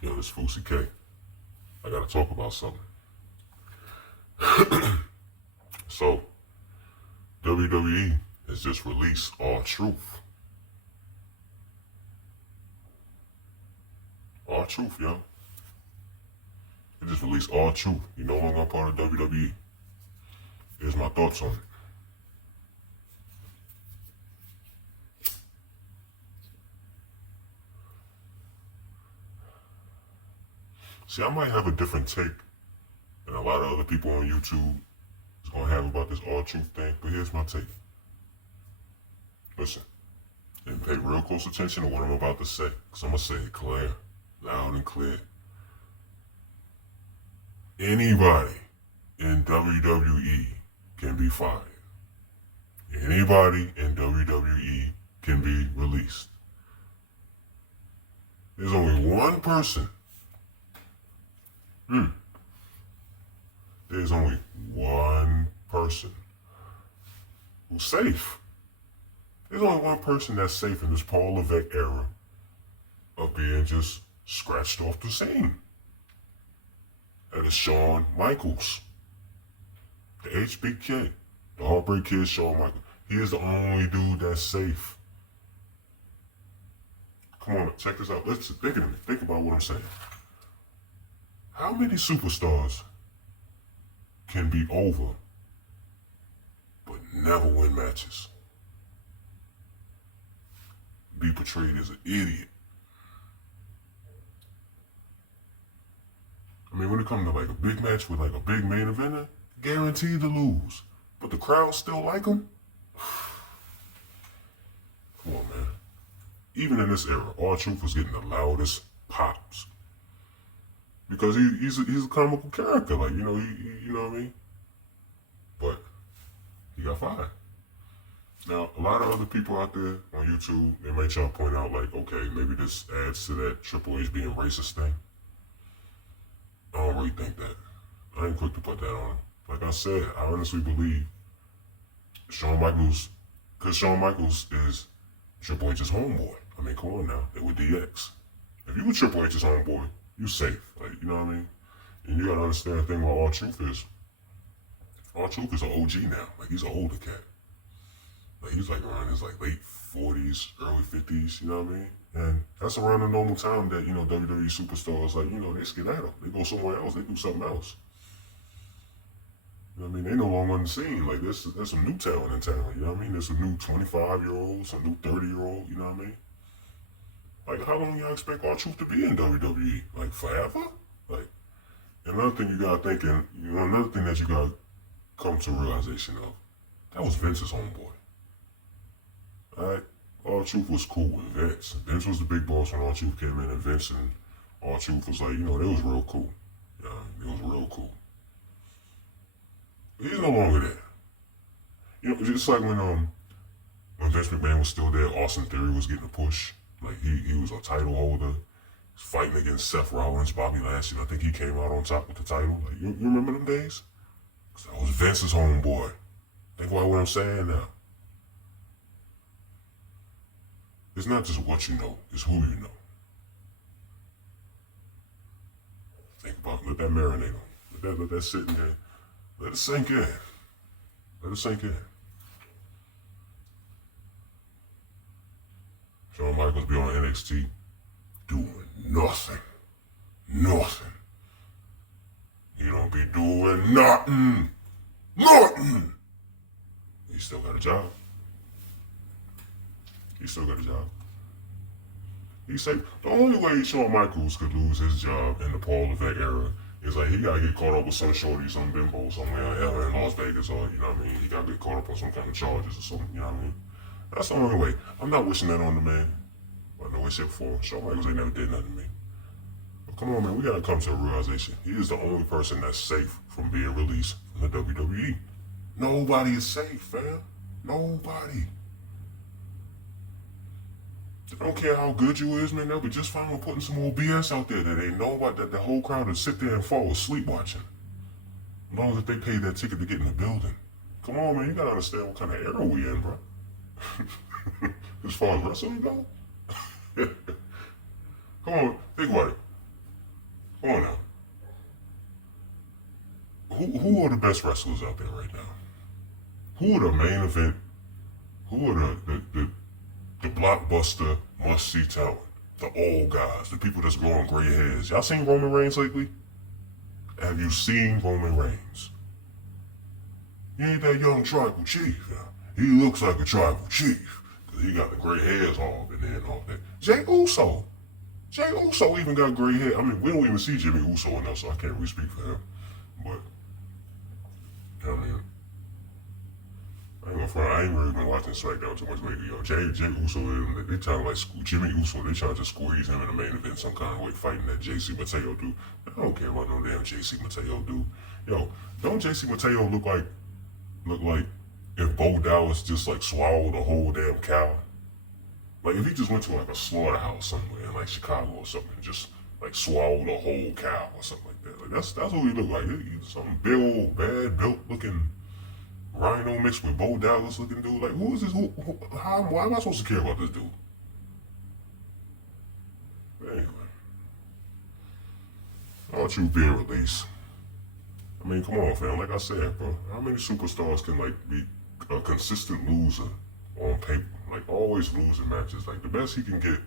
Yo, this Fousey K. I gotta talk about something. So, WWE has just released R-Truth. R-Truth, yo. They just released R-Truth. You no longer a part of WWE. Here's my thoughts on it. See, I might have a different take than a lot of other people on YouTube is gonna have about this R-Truth thing, but here's my take. Listen, and pay real close attention to what I'm about to say, because I'm gonna say it clear, loud and clear. Anybody in WWE can be fired. Anybody in WWE can be released. There's only one person. There's only one person who's safe. There's only one person that's safe in this Paul Levesque era of being just scratched off the scene. That is Shawn Michaels. The HBK. The Heartbreak Kid, Shawn Michaels. He is the only dude that's safe. Come on, check this out. Let's think of it. Think about what I'm saying. How many superstars can be over but never win matches? Be portrayed as an idiot. I mean, when it comes to like a big match with like a big main eventer, guaranteed to lose. But the crowd still like him? Come on, man. Even in this era, R-Truth was getting the loudest pops. Because he's a comical character, like, you know what I mean? But he got fired. Now, a lot of other people out there on YouTube, they might try to point out, like, okay, maybe this adds to that Triple H being racist thing. I don't really think that. I ain't quick to put that on him. Like I said, I honestly believe Shawn Michaels, because Shawn Michaels is Triple H's homeboy. I mean, come on now, they were DX. If you were Triple H's homeboy, you safe. Like, you know what I mean? And you gotta understand the thing about R-Truth is, R-Truth is an OG now. Like, he's an older cat. Like, he's like around his like late 40s, early 50s, you know what I mean? And that's around the normal time that, WWE superstars, like, they skedaddle. They go somewhere else, they do something else. You know what I mean? They no longer on the scene. Like, there's some new talent in town, you know what I mean? There's some new 25-year-old, some new 30-year-old, you know what I mean? Like, how long y'all expect R-Truth to be in WWE? Like, forever? Like, another thing you gotta think, and another thing that you gotta come to a realization of, that was Vince's homeboy. Alright? R-Truth was cool with Vince. Vince was the big boss when R-Truth came in, and Vince and R-Truth was like, they was real cool. Yeah, it was real cool. But he's no longer there. Just like when Vince McMahon was still there, Austin Theory was getting a push. Like, he was a title holder, fighting against Seth Rollins, Bobby Lashley. I think he came out on top with the title. Like, you remember them days? 'Cause that was Vince's homeboy. Think about what I'm saying now. It's not just what you know, it's who you know. Think about it. Let that marinate on you. Let that sit in there. Let it sink in. Let it sink in. Shawn Michaels be on NXT doing nothing. Nothing. He don't be doing nothing. Nothing. He still got a job. He still got a job. He said the only way Shawn Michaels could lose his job in the Paul Levesque era is like he gotta get caught up with some shorty, some bimbo somewhere in Las Vegas, or you know what I mean. He gotta get caught up on some kind of charges or something. You know what I mean. That's the only way. I'm not wishing that on the man. I know I said before, Shawn Michaels ain't never did nothing to me. But come on, man, we gotta come to a realization. He is the only person that's safe from being released from the WWE. Nobody is safe, fam. Nobody. They don't care how good you is, man. They'll be just fine with putting some old BS out there that ain't nobody, that the whole crowd will sit there and fall asleep watching. As long as they paid that ticket to get in the building. Come on, man, you gotta understand what kind of era we in, bro. As far as wrestling go. Come on, think about it. Come on now. Who are the best wrestlers out there right now? Who are the main event? Who are the blockbuster must see talent? The old guys, the people that's growing gray hairs. Y'all seen Roman Reigns lately? Have you seen Roman Reigns? He ain't that young tribal chief. He looks like a tribal chief. Cause he got the gray hairs all in there and all that. Jay Uso. Jay Uso even got gray hair. I mean, we don't even see Jimmy Uso enough, so I can't really speak for him. But, I mean, I ain't gonna front. I ain't really been watching SmackDown too much lately. Yo, Jay Uso, they trying to like Jimmy Uso. They trying to squeeze him in the main event some kind of way, fighting that JC Mateo dude. I don't care about no damn JC Mateo dude. Yo, don't JC Mateo look like if Bo Dallas just like swallowed a whole damn cow? Like if he just went to like a slaughterhouse somewhere in like Chicago or something, and just like swallowed a whole cow or something like that. Like that's what he look like. He's some big old bad built looking Rhino mixed with Bo Dallas looking dude. Like who is this? Why am I supposed to care about this dude? But anyway, R-Truth being released. I mean, come on, fam. Like I said, bro, how many superstars can like be a consistent loser on paper? Like always losing matches. Like the best he can get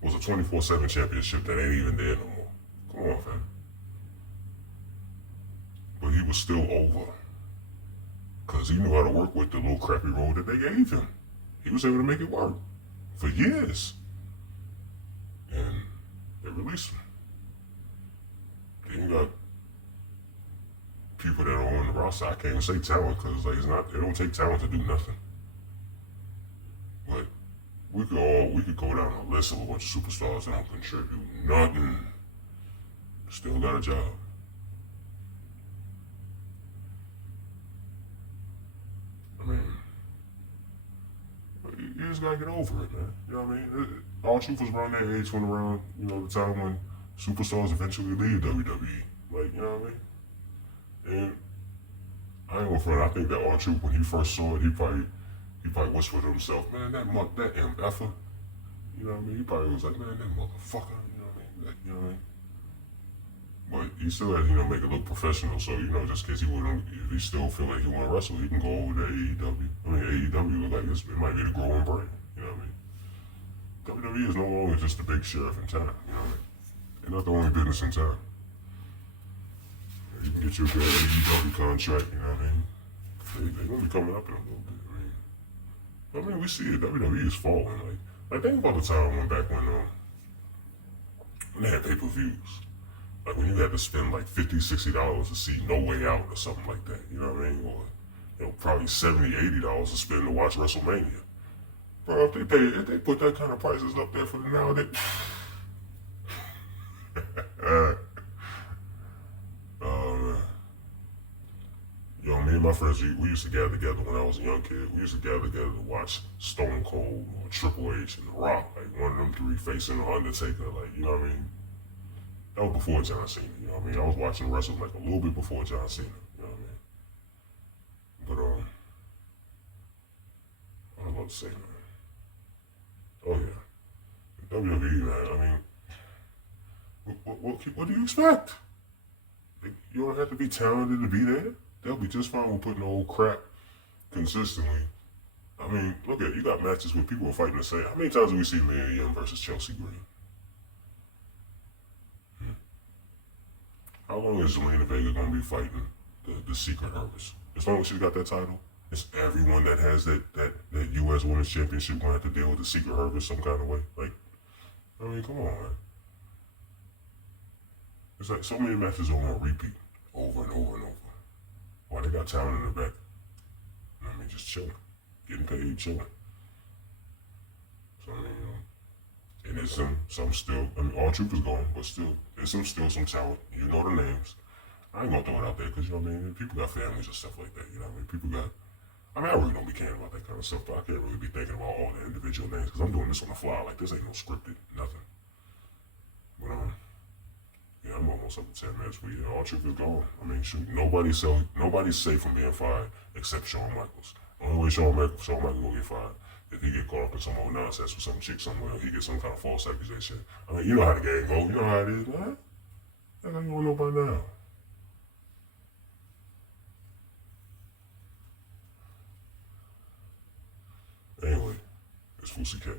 was a 24/7 championship that ain't even there no more. Come on, fam. But he was still over because he knew how to work with the little crappy role that they gave him. He was able to make it work for years, and they released him. Then you got people that are on the roster. I can't even say talent because like it's not. They don't take talent to do nothing. But we could go down a list of a bunch of superstars that don't contribute nothing. Still got a job. I mean, you just gotta get over it, man. You know what I mean? R-Truth was around that age when around, you know, the time when superstars eventually leave WWE. Like, you know what I mean? And I ain't gonna front. I think that R-Truth, when he first saw it, he probably whispered to himself, man, that MFer. You know what I mean? He probably was like, man, that motherfucker. You know what I mean? Like, you know what I mean? But he still had, make it look professional. So, just in case if he still feel like he want to wrestle, he can go over to AEW. I mean, AEW look like it might be the growing brand. You know what I mean? WWE is no longer just the big sheriff in town. You know what I mean? They're not the only business in town. You can get you a good AEW contract. You know what I mean? They're gonna be coming up in a little bit. I mean, we see it. WWE is falling. Like think about the time when back when they had pay-per-views. Like when you had to spend like $50, $60 to see No Way Out or something like that. You know what I mean? Or probably $70, $80 to spend to watch WrestleMania. Bro, if they put that kind of prices up there for the nowadays. Me and my friends, we used to gather together when I was a young kid. We used to gather together to watch Stone Cold or Triple H and The Rock, like one of them three facing The Undertaker, like, you know what I mean? That was before John Cena, you know what I mean? I was watching wrestling like a little bit before John Cena, you know what I mean? But, I was about to say, man. Oh, yeah. WWE, man, I mean, what do you expect? You don't have to be talented to be there. They'll be just fine with putting old crap consistently. I mean, look at it. You got matches where people are fighting the same. How many times have we seen Mia Yim versus Chelsea Green? How long is Zelina Vega going to be fighting the Secret Herbers? As long as she's got that title, it's everyone that has that U.S. Women's Championship going to have to deal with the Secret Herbers some kind of way. Like, I mean, come on, man. It's like so many matches are on repeat over and over and over. Why they got talent in the back? I mean, just chilling, getting paid, chilling. So I mean, and there's some still. I mean, R-Truth is gone, but still, there's still some talent. You know the names. I ain't gonna throw it out there because you know what I mean. People got families and stuff like that. You know what I mean. People got. I mean, I really don't be caring about that kind of stuff, but I can't really be thinking about all the individual names because I'm doing this on the fly. Like this ain't no scripted, nothing. But yeah, I'm almost up to 10 minutes, but yeah, R-Truth is gone. I mean, shoot, nobody's safe from being fired except Shawn Michaels. The only way Shawn Michaels will get fired if he get caught up in some old nonsense with some chick somewhere, or he get some kind of false accusation. I mean, you know how the game goes. You know how it is, man. Like, how you don't know by now? Anyway, it's Fousey Cat.